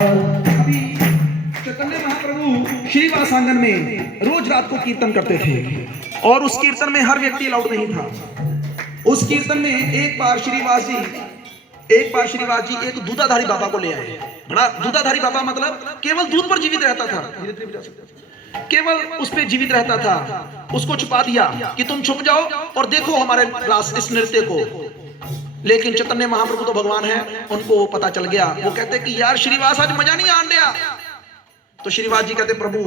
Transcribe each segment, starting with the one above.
अभी चैतन्य महाप्रभु श्रीवास आंगन में रोज रात को कीर्तन करते थे और उस कीर्तन में हर व्यक्ति अलाउड नहीं था। उस कीर्तन में एक बार श्रीवास जी एक दूधाधारी बाबा को ले आए। बड़ा दूधाधारी बाबा मतलब केवल दूध पर जीवित रहता था, केवल उस पे जीवित रहता था। उसको छुपा दिया कि तुम छुप जाओ और देखो हमारे रास इस नृत्य को। लेकिन चैतन्य महाप्रभु तो भगवान है, उनको पता चल गया। वो कहते कि यार श्रीवास आज मजा नहीं आन दिया। तो श्रीवास जी कहते प्रभु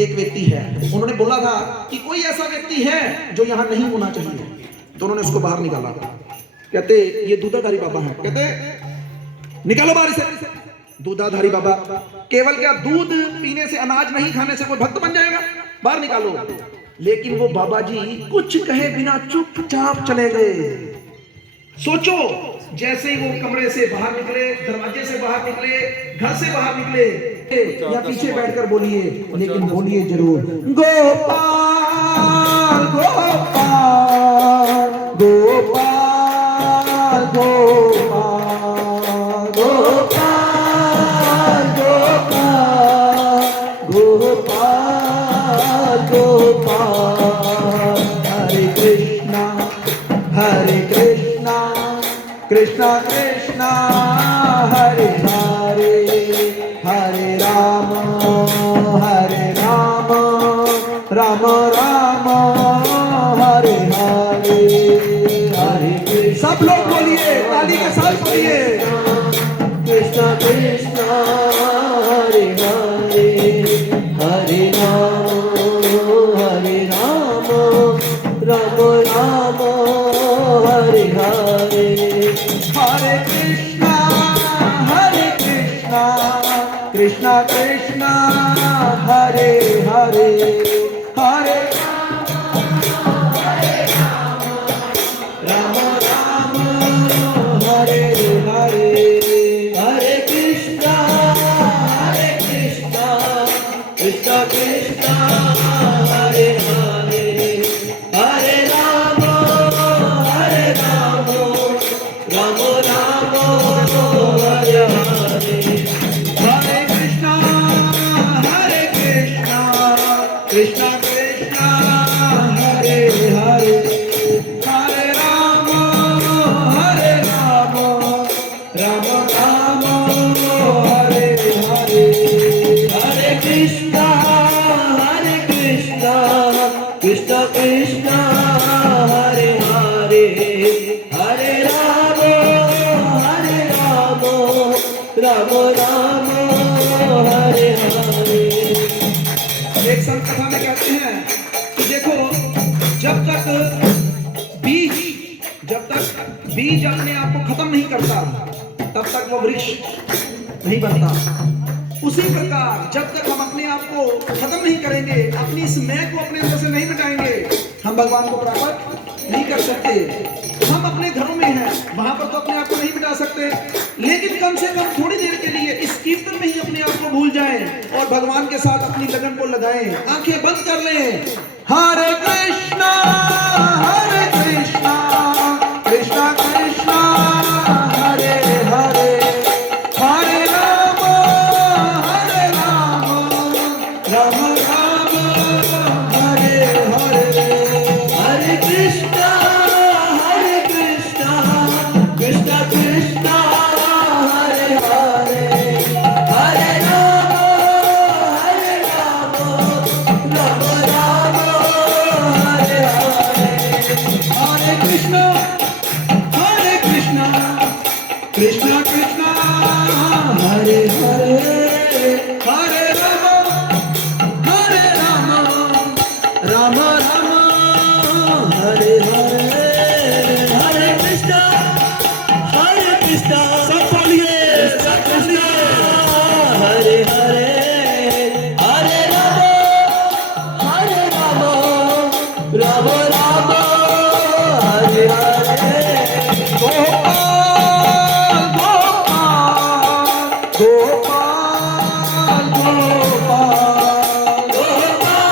एक व्यक्ति है, उन्होंने बोला था कि कोई ऐसा व्यक्ति है जो यहाँ नहीं होना चाहिए। तो उन्होंने उसको बाहर निकाला। कहते ये दूधाधारी बाबा है। कहते निकालो बाहर से। दूधाधारी बाबा केवल क्या दूध पीने से, अनाज नहीं खाने से कोई भक्त बन जाएगा? बाहर निकालो। लेकिन वो बाबा जी कुछ कहे बिना चुपचाप चले गए। सोचो, जैसे ही वो कमरे से बाहर निकले, दरवाजे से बाहर निकले, घर से बाहर निकले, या पीछे बैठकर बोलिए, लेकिन बोलिए जरूर गोपाल गोपाल गोपाल गोपाल गोपाल गोपाल गोपाल गोपाल। हरे कृष्णा कृष्णा कृष्णा हरे हरे, हरे राम राम राम हरे हरे, हरे कृष्ण। सब लोग बोलिए, ताली के साथ बोलिए, कृष्णा कृष्णा हरे हरे, हरे राम राम राम हरे हरे, हरे कृष्णा कृष्णा कृष्णा हरे हरे, हरे राम राम हरे हरे, हरे कृष्णा कृष्णा कृष्णा हरे हरे, हरे राम राम राम हरे हरे, हरे कृष्णा कृष्णा कृष्णा हरे हरे, हरे राम राम राम हरे हरे, हरे कृष्णा कृष्णा कृष्णा हरे हरे, हरे राम राम हरे हरे। एक संत कथा में कहते हैं कि देखो, जब तक बीज अपने आप को खत्म नहीं करता तब तक वो वृक्ष नहीं बनता। उसी प्रकार जब तक हम अपने आप को खत्म नहीं करेंगे, अपनी इस मैं को अपने अंदर से नहीं मिटाएंगे, हम भगवान को प्राप्त नहीं कर सकते। हम अपने घरों में हैं, वहां पर तो अपने आप को नहीं मिटा सकते, लेकिन कम से कम थोड़ी देर के लिए इस कीर्तन में ही अपने आप को भूल जाएं और भगवान के साथ अपनी लगन को लगाएं, आंखें बंद कर लें। हरे कृष्णा कृष्णा कृष्णा हरे हरे, हरे राम राम हरे हरे, हरे कृष्णा कृष्णा कृष्णा हरे हरे, हरे राम राम हरे हरे, हरे कृष्णा कृष्णा कृष्णा हरे हरे, हरे राम राम हरे हरे, हरे कृष्णा सब बोलिए, कृष्णा हरे हरे, हरे राम राम हरे हरे, गोपाल गोपाल गोपाल गोपाल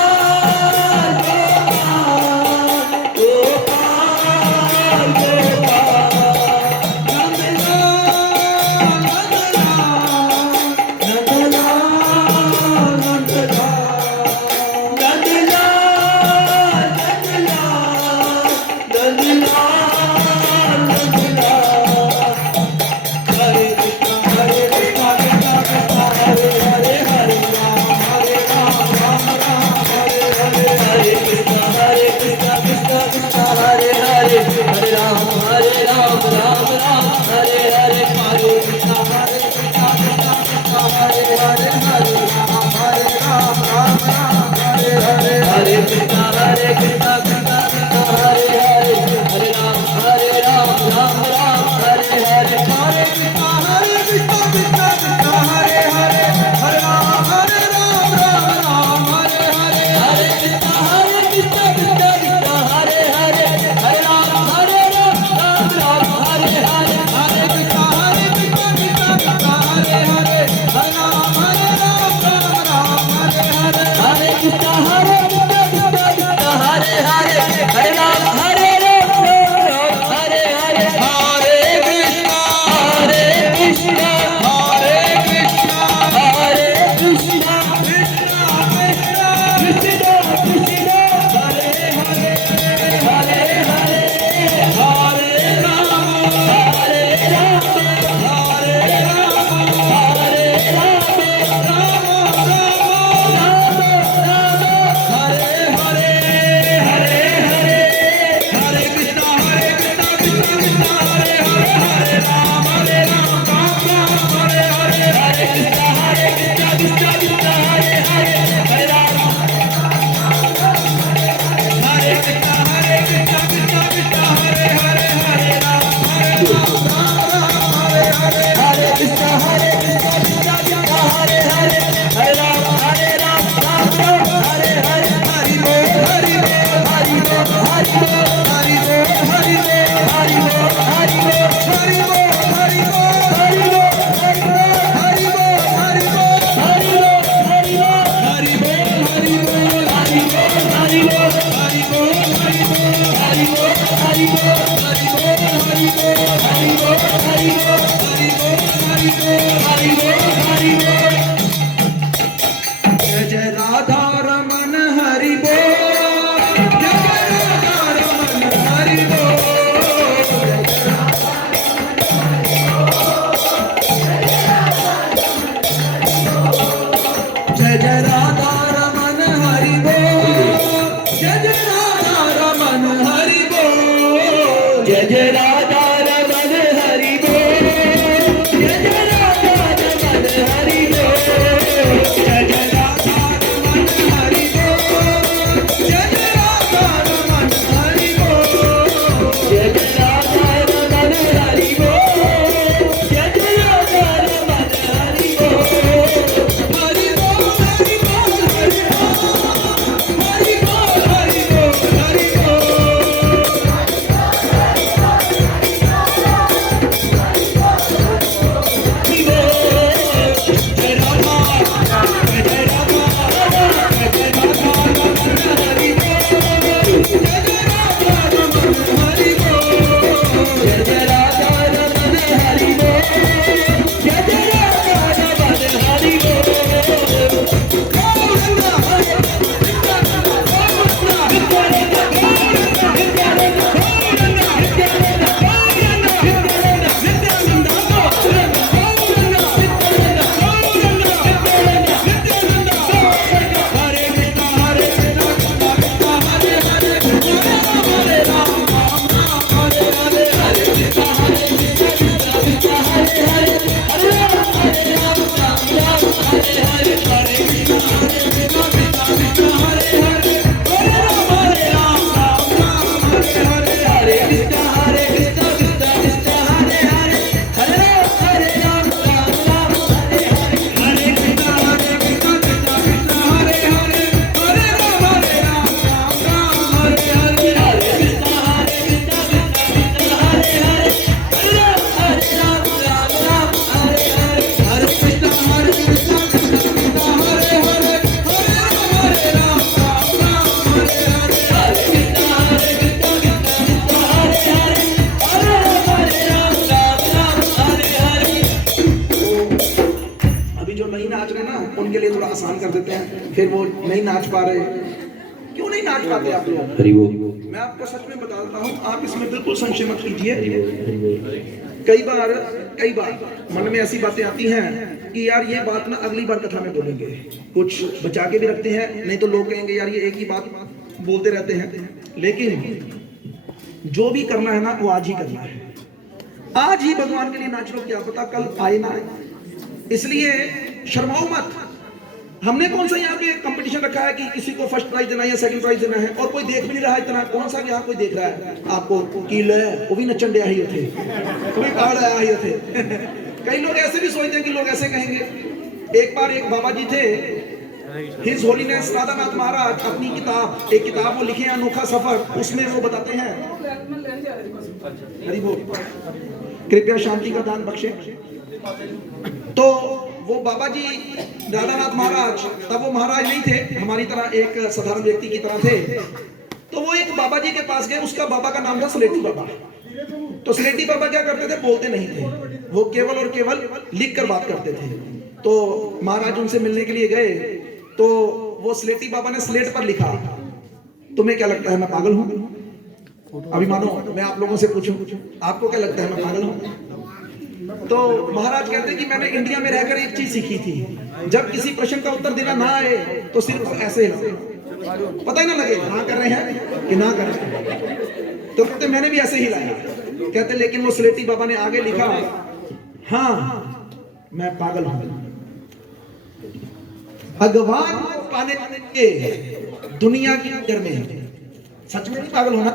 आसान कर देते हैं, फिर वो नहीं नाच पा रहे। क्यों नहीं नाच पाते आप लोग? मैं आपको सच में बता देता हूँ, आप इसमें बिल्कुल संशय मत कीजिए। कई बार मन में ऐसी बातें आती हैं कि यार ये बात ना अगली बार कथा में बोलेंगे, कुछ बचा के भी रखते हैं, नहीं तो लोग कहेंगे यार ये एक ही बात बोलते रहते हैं। लेकिन जो भी करना है ना वो आज ही करना है, आज ही भगवान के लिए नाच लो, क्या पता कल आए ना आए। इसलिए शर्माओ मत, हमने कौन सा यहाँ पे कंपटीशन रखा है कि किसी को फर्स्ट प्राइज देना है या सेकंड प्राइज देना है, और कोई देख भी नहीं रहा है इतना। कौन सा यहाँ कोई देख रहा है आपको कि ले वो भी नचन आया ही थे, कोई कार्ड आया ही थे। कई लोग ऐसे भी सोचते हैं कि लोग ऐसे कहेंगे। एक बार एक बाबा जी थे, हिज होलीनेस राधानाथ महाराज अपनी एक किताब वो लिखे अनोखा सफर, उसमें वो बताते हैं, हरि बोल, कृपया शांति का दान बख्शे। तो वो बाबा जी राधानाथ महाराज, तब वो महाराज नहीं थे, हमारी तरह एक साधारण व्यक्ति की तरह थे। तो वो एक बाबा जी के पास गए, उसका बाबा का नाम था स्लेटी बाबा। तो स्लेटी बाबा क्या करते थे, बोलते नहीं थे, वो केवल और केवल लिख कर बात करते थे। तो महाराज उनसे मिलने के लिए गए, तो वो स्लेटी बाबा ने स्लेट पर लिखा, तुम्हें क्या लगता है मैं पागल हूं? अभी मानो मैं आप लोगों से पूछूं, आपको क्या लगता है मैं पागल हूं? तो महाराज कहते हैं कि मैंने इंडिया में रहकर एक चीज सीखी थी, जब किसी प्रश्न का उत्तर देना ना आए तो सिर्फ ऐसे पता ही ना लगे हाँ कर रहे हैं कि ना कर रहे हैं। तो कहते मैंने भी ऐसे ही लाया। कहते लेकिन वो स्लेटी बाबा ने आगे लिखा, हाँ मैं पागल हूं, भगवान को पाने के दुनिया की नजर में, सच में नहीं पागल होना,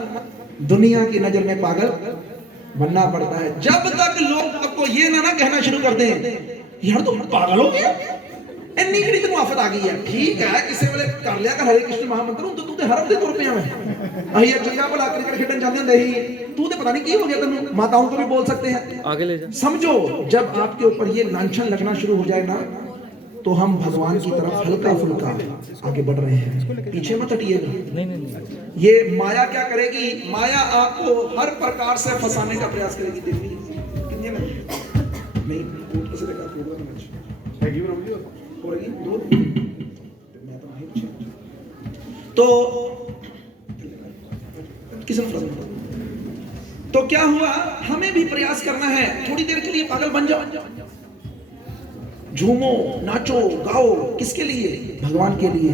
दुनिया की नजर में पागल बनना पड़ता है। जब तक लोग आपको ये ना कहना शुरू कर दें यार तुम पागल हो गया, इतनी बड़ी तो आफत आ गई है, ठीक है किसी वेले कर लिया कर हरे कृष्ण महामंत्र, तो तू ते हरम दे तुर पिया मैं अही चंगा भला क्रिकेट खेडन जाते होंगे ही, तू ते पता नहीं की हो गया, तेन माताओं को भी बोल सकते हैं आगे ले जा। समझो जब आपके ऊपर ये लांछन लगना शुरू हो जाए ना, तो हम भगवान की तरफ हल्का फुल्का आगे बढ़ रहे हैं, पीछे मत हटिएगा। नहीं। ये माया क्या करेगी, माया आपको हर प्रकार से फंसाने का प्रयास करेगी। देखिए कितने में नहीं कोर्ट कैसे लगा प्रोग्राम में है गिव रही हो रही दो मैं तो नहीं तो किसी ने फंसा। तो क्या हुआ, हमें भी प्रयास करना है, थोड़ी देर के लिए पागल बन जाओ, झूमो नाचो गाओ, किसके लिए, भगवान के लिए।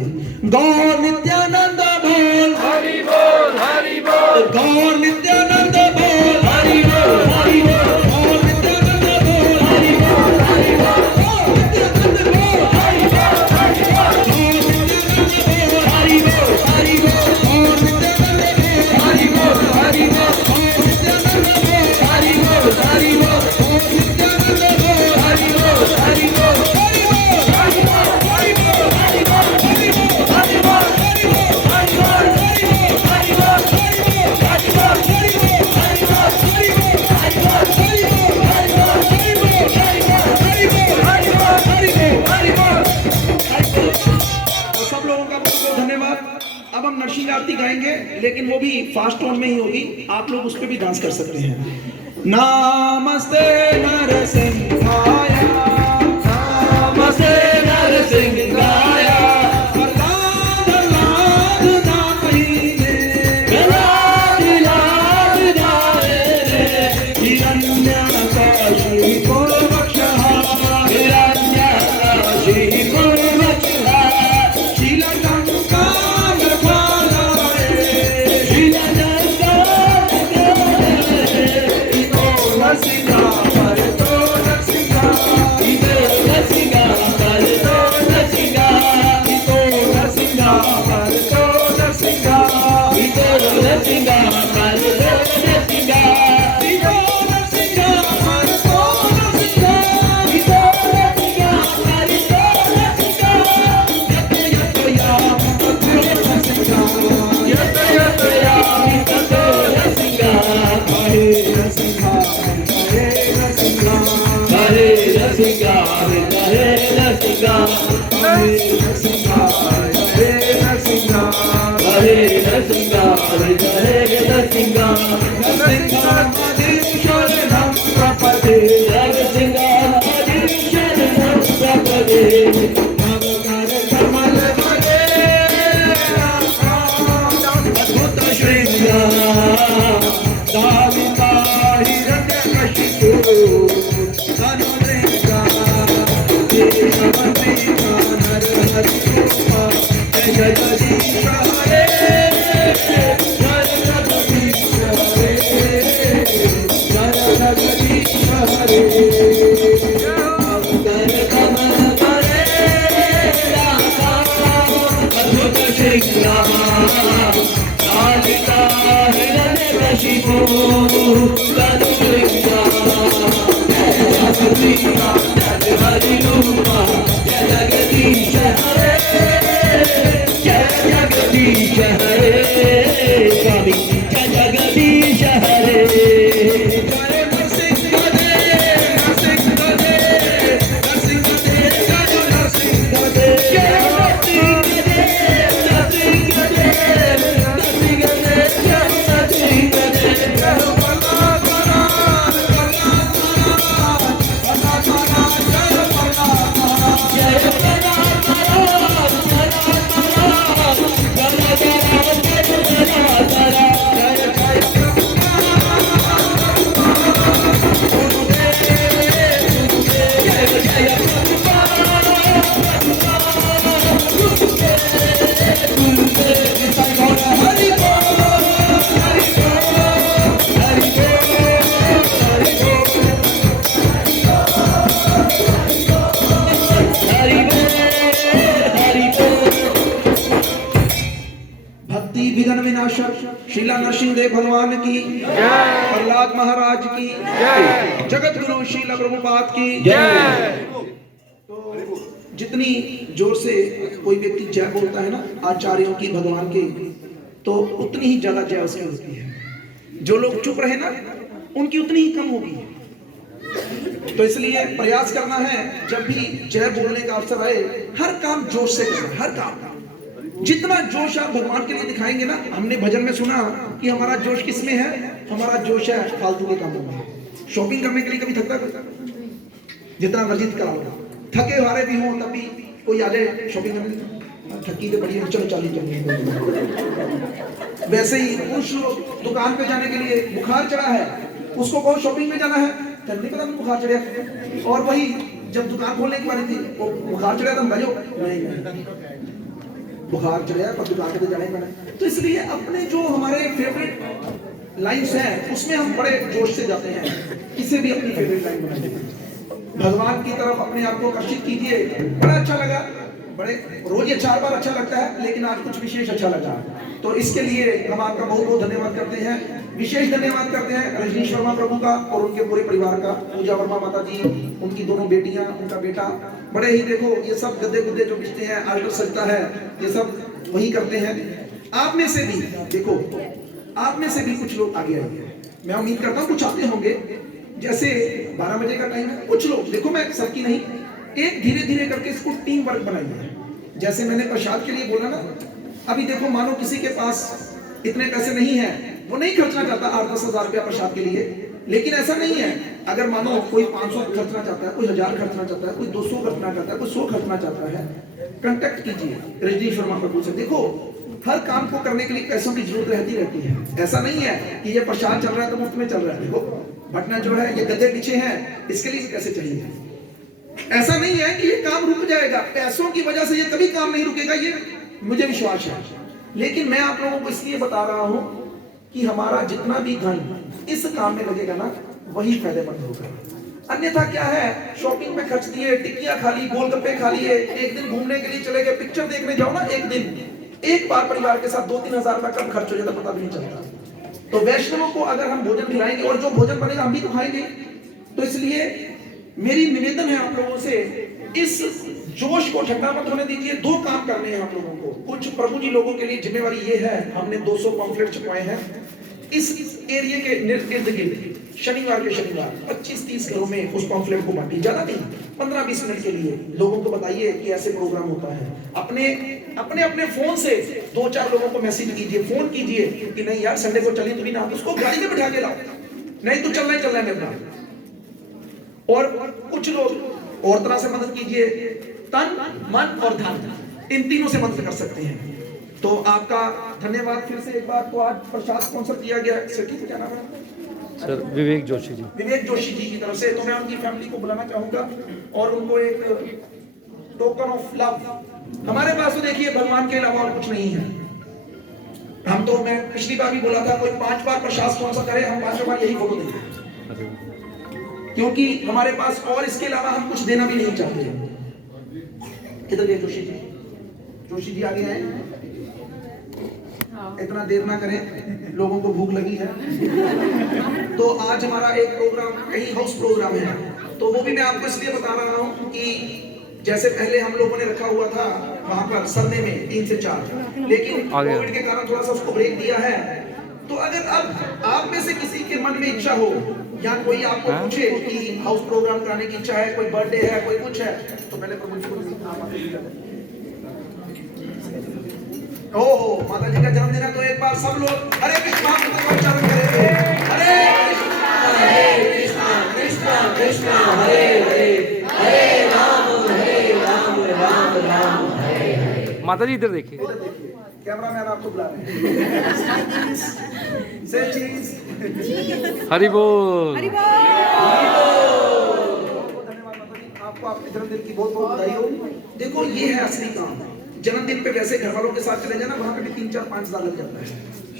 गौर नित्यानंद बोल हरि बोल, हरि बोल गौर नित्यानंद बोल हरि बोल, हरि बोल गौर नित्यानंद बोल हरि बोल, हरि बोल गौर नित्यानंद बोल हरि बोल, हरि बोल गौर नित्यानंद बोल हरि बोल, हरि बोल गौर नित्यानंद बोल हरि बोल, हरि बोल गौर नित्यानंद बोल हरि बोल, हरि बोल गौर नित्यानंद बोल हरि बोल, हरि बोल नरसिंह आरती गाएंगे, लेकिन वो भी फास्ट टोन में ही होगी, आप लोग उस पर भी डांस कर सकते हैं। नमस्ते नरसिंहाय, नमस्ते नरसिंहाय, प्रहलाद लाद दाहिने, प्रहलाद लाद दाहिने, हिरण्यकशी को बख्शा, हिरण्यकशी को बख्शा, शीलंका भक्ति विघ्न विनाशक शीला नरसिंह देव भगवान की, प्रहलाद महाराज की, जगत गुरु शीला प्रभुपाद की। तो जितनी जोर से कोई व्यक्ति जय बोलता है ना आचार्यों की, भगवान के, तो उतनी ही ज्यादा जय उसकी होती है। जो लोग चुप रहे ना उनकी उतनी ही कम होगी। तो इसलिए प्रयास करना है जब भी जय बोलने का अवसर आए, हर काम जोश से करना, हर काम। जितना जोश आप भगवान के लिए दिखाएंगे ना, हमने भजन में सुना कि हमारा जोश किसमें है, हमारा जोश है फालतू के कामों में। शॉपिंग करने के लिए कभी थकता है? जितना मर्जी कराओ, थके हारे भी हो तब भी कोई आ जाए शॉपिंग करने, थकी तो बड़ी, चलो चाली चलो। वैसे ही उस दुकान पे जाने के लिए बुखार चढ़ा है, उसको कहो शॉपिंग में जाना है, नहीं पता बुखार चढ़ा। और वही जब दुकान खोलने की बारी थी, वो बुखार चढ़ा, तुम भाइयों नहीं बुखार चढ़ा पर दुकान पे जाने का। तो इसलिए अपने जो हमारे फेवरेट लाइन्स हैं उसमें हम बड़े जोश से जाते हैं। इसे भी अपनी फेवरेट लाइन बनाइए, भगवान की तरफ अपने आप को आकर्षित कीजिए। बड़ा अच्छा लगा, बड़े रोज ये 4 बार अच्छा लगता है, लेकिन आज कुछ विशेष अच्छा लगा। तो इसके लिए हम आपका बहुत बहुत धन्यवाद करते हैं। विशेष धन्यवाद करते हैं रजनीश वर्मा प्रभु का और उनके पूरे परिवार का, पूजा वर्मा माता जी, उनकी दोनों बेटियां, उनका बेटा। बड़े ही देखो ये सब गद्दे गुद्दे जो बिछते हैं, आल्टर सजता है, ये सब वही करते हैं। आप में से भी देखो, आप में से भी कुछ लोग आगे आएंगे, मैं उम्मीद करता हूँ कुछ आते होंगे। जैसे 12 बजे का टाइम है, कुछ लोग देखो, मैं सबकी नहीं, एक धीरे धीरे करके इसको टीम वर्क बनाइए। जैसे मैंने प्रसाद के लिए बोला ना, अभी देखो मानो किसी के पास इतने पैसे नहीं है, वो नहीं खर्चना चाहता 8-10 हज़ार रुपया प्रसाद के लिए, लेकिन ऐसा नहीं है। अगर मानो कोई 500 खर्चना चाहता है, कोई 1000 खर्चना चाहता है, कोई 200 खर्चना चाहता है, कोई 100 खर्चना चाहता है, कांटेक्ट कीजिए रजनीश वर्मा प्रभु से। देखो हर काम को करने के लिए पैसों की जरूरत रहती है। ऐसा नहीं है कि ये प्रसाद चल रहा है तो मुफ्त में चल रहा है। देखो भटना जो है, ये गद्दे पीछे हैं, इसके लिए पैसे चाहिए। ऐसा नहीं है कि ये काम रुक जाएगा, पैसों की वजह से ये कभी काम नहीं रुकेगा, ये मुझे विश्वास है। लेकिन मैं आप लोगों को इसलिए बता रहा हूं कि हमारा जितना भी धन इस काम में लगेगा ना, वही फायदेमंद होगा। अन्यथा क्या है, शॉपिंग में खर्च दिए, टिक्कियां खा ली, गोलगप्पे खा लिए, एक दिन घूमने के लिए चले गए, पिक्चर देखने जाओ ना, एक दिन एक बार परिवार के साथ 2-3 हज़ार रुपया कब खर्च हो जाता पता भी नहीं चलता। तो वैष्णवों को अगर हम भोजन खिलाएंगे और जो भोजन बनेगा हम भी तो खाएंगे। तो इसलिए मेरी निवेदन है आप लोगों से, इस जोश को ठंडा मत होने दीजिए। 2 काम करने हैं आप लोगों को। कुछ प्रभु जी लोगों के लिए जिम्मेवारी ये है, हमने 200 पम्फलेट छपवाए हैं इस एरिया के इर्द गिर्द। शनिवार के शनिवार 25-30 घरों में उस पम्फलेट को बांटी, ज्यादा नहीं, 15-20 मिनट के लिए लोगों को बताइए कि ऐसे प्रोग्राम होता है। अपने फोन से 2-4 लोगों को मैसेज कीजिए, फोन कीजिए कि नहीं यार संडे को चलिए, तो भी ना उसको गाड़ी में बिठा के लाओ, नहीं तो चलना ही चलना है मेरा। और कुछ लोग और तरह से मदद कीजिए, तन मन और धन, इन तीनों से मदद कर सकते हैं। तो आपका धन्यवाद फिर से एक बार। तो आज प्रसाद स्पॉन्सर किया गया, क्या नाम है सर? विवेक जोशी जी। विवेक जोशी जी की तरफ से। तो मैं उनकी फैमिली को बुलाना चाहूंगा और उनको एक टोकन ऑफ लव। हमारे पास तो देखिए भगवान के अलावा और कुछ नहीं है। हम तो, मैं पिछली बार भी बोला था, कोई 5 बार प्रसाद स्पॉन्सर करे, हम 5 बार यही फोटो देंगे, क्योंकि हमारे पास और इसके अलावा हम कुछ देना भी नहीं चाहते। किधर गए जोशी जी? जोशी जी आगे आए। इतना देर ना करें, लोगों को भूख लगी है। तो आज हमारा एक प्रोग्राम, कहीं हाउस प्रोग्राम है, तो वो भी मैं आपको इसलिए बता रहा हूँ कि जैसे पहले हम लोगों ने रखा हुआ था वहां पर सरने में 3 से 4, लेकिन कोविड के कारण थोड़ा सा उसको ब्रेक दिया है। तो अगर अब आप में से किसी के मन में इच्छा हो या कोई आपको पूछे कि हाउस प्रोग्राम कराने की इच्छा है, कोई बर्थडे है, कोई कुछ है, तो पहले प्रभु जी को ओहो माता जी का जन्मदिन है, तो एक बार सब लोग हरे कृष्णा उच्चारण करेंगे। हरे कृष्णा कृष्णा कृष्णा हरे हरे, हरे राम राम राम हरे हरे। माता जी इधर देखिए, कैमरा मैन आपको बुला रहे हैं। से चीज हरि बोल। धन्यवाद माता जी, आपको आपके जन्मदिन की बहुत बहुत बधाई हो। देखो ये है असली काम। जन्मदिन पे वैसे घर वालों के साथ चले जाना, वहां पे भी 3, 4, 5 हज़ार लग जाता है,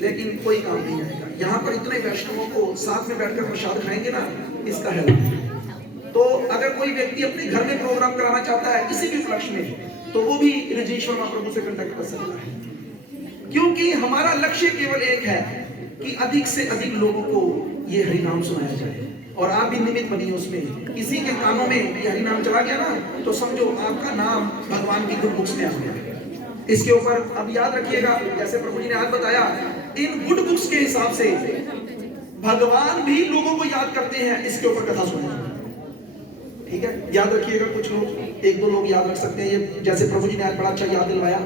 लेकिन कोई काम नहीं आएगा। यहाँ पर इतने वैष्णवों को साथ में बैठकर प्रसाद खाएंगे ना, इसका है। तो अगर कोई व्यक्ति अपने घर में प्रोग्राम कराना चाहता है किसी भी उपलक्ष्य में, तो वो भी रजनीश्वर महाप्रभु से कांटेक्ट कर सकता है, क्योंकि हमारा लक्ष्य केवल एक है कि अधिक से अधिक लोगों को ये हरि नाम सुनाया जाए, और आप भी निमित्त बनिए उसमें। किसी के कानों में ये हरि नाम चला गया ना, तो समझो आपका नाम भगवान की गुड बुक्स में आ गया। इसके ऊपर अब याद रखिएगा, जैसे प्रभु जी ने आज बताया, इन गुड बुक्स के हिसाब से भगवान भी लोगों को याद करते हैं। इसके ऊपर कथा सुनिए, ठीक है? याद रखिएगा, कुछ लोग 1-2 लोग याद रख सकते हैं, ये जैसे प्रभु जी ने आज बड़ा अच्छा याद दिलवाया,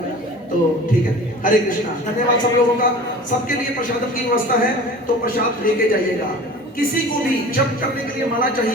तो ठीक है। हरे कृष्णा, धन्यवाद सब लोगों का। सबके लिए प्रसाद की व्यवस्था है, तो प्रसाद लेके जाइएगा। किसी को भी जप करने के लिए माना चाहिए।